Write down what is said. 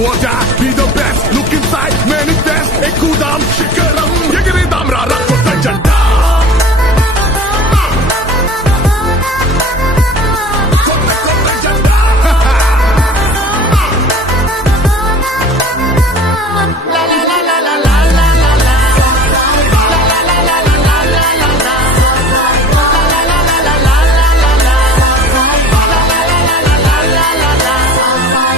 or die, be the best. Look inside, manifest. ఎక్కుదాం శిఖరం ఎగిరిదాం రా రక్త జంట